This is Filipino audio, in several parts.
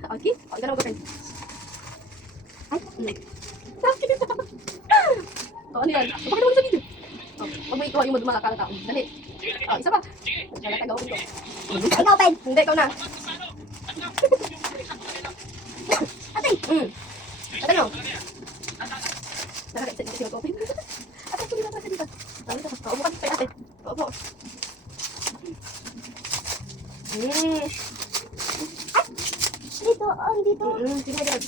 Okay? O, ikaw na mag-open. Ay, O, ano yan? Bakit naman sa video? O, huwag mo ikuha yung mga tao. Dali. O, isa pa. Taga-open ko. Ikaw, open. Hindi, ikaw na. Atay. Ate nyo. Nakaka-excited kasi mag-open. Ate, tuloy na dito. Dito. Paupo ka kay ate. Paupo. Dito, dito. Sige, dyan.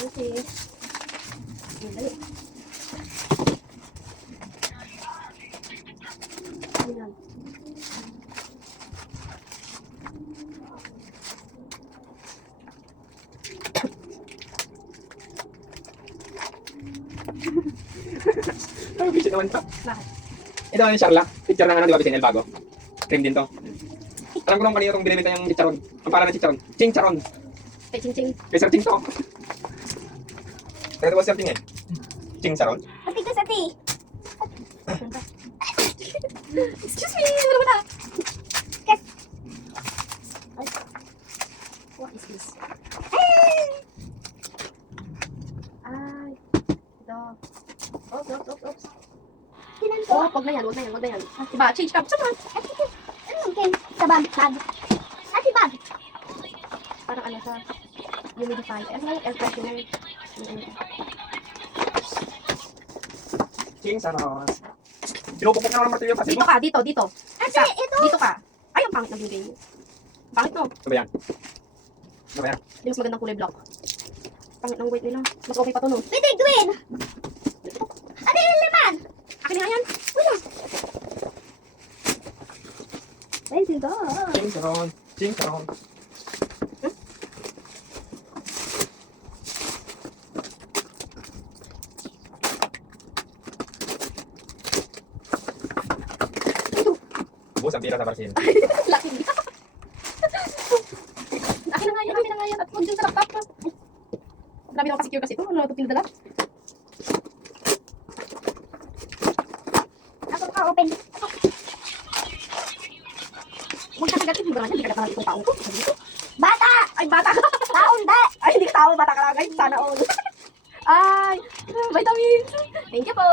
Okay. Dali. Ayan. Ay, visit naman ito. Bakit? Ito ang Charla. Picture ng ano, di ba, Bisinel bago? Cream din to. Alam ko nung kanina itong binibenta yung chicharon. Ang para na chicharon. Ching charon. Kay Ching-Ching. Kaya Sir Ching to. Kaya ito ba Sir Ching eh? Ching charon. Ati ko sa ti. Excuse me, ano naman na? Kes. What is this? Ay! Ay. Ito. Oops. Tinan ko. Oh, wag na yan. Diba, change ka. Saan? Ati ko. Ano yung ken? Sa bag. Ati bag. Parang ano sa humidify. Ano nga yung air freshener? Ching charon. Pinupupok na naman ng martilyo kasi. Dito ka, dito. Ate, Isa. ito. Dito ka. Ay, ang pangit ng binigay mo. Pangit no? Ano ba yan? Ano ba yan? Hindi mas magandang kulay block. Pangit ng weight nila. Mas okay pa to no? Pwede green. Ate, yung liman. Akin na nga yan. Wala. Pencil go. Ching charon. Ching charon. Bus ang pira sa Barcel. Laki niya. Akin na nga yan. At huwag dyan sa laptop. Grabe naman pa-secure kasi ito. Ano ito pinadala? Ako ka open. Huwag kakagatin. Hindi kagatin natin itong taong ko. Sabi dito. Bata. Ay, bata ka. Taon da. Ay, hindi ka tao. Bata ka lang. Ay, sana all. Ay, vitamins. Thank you po.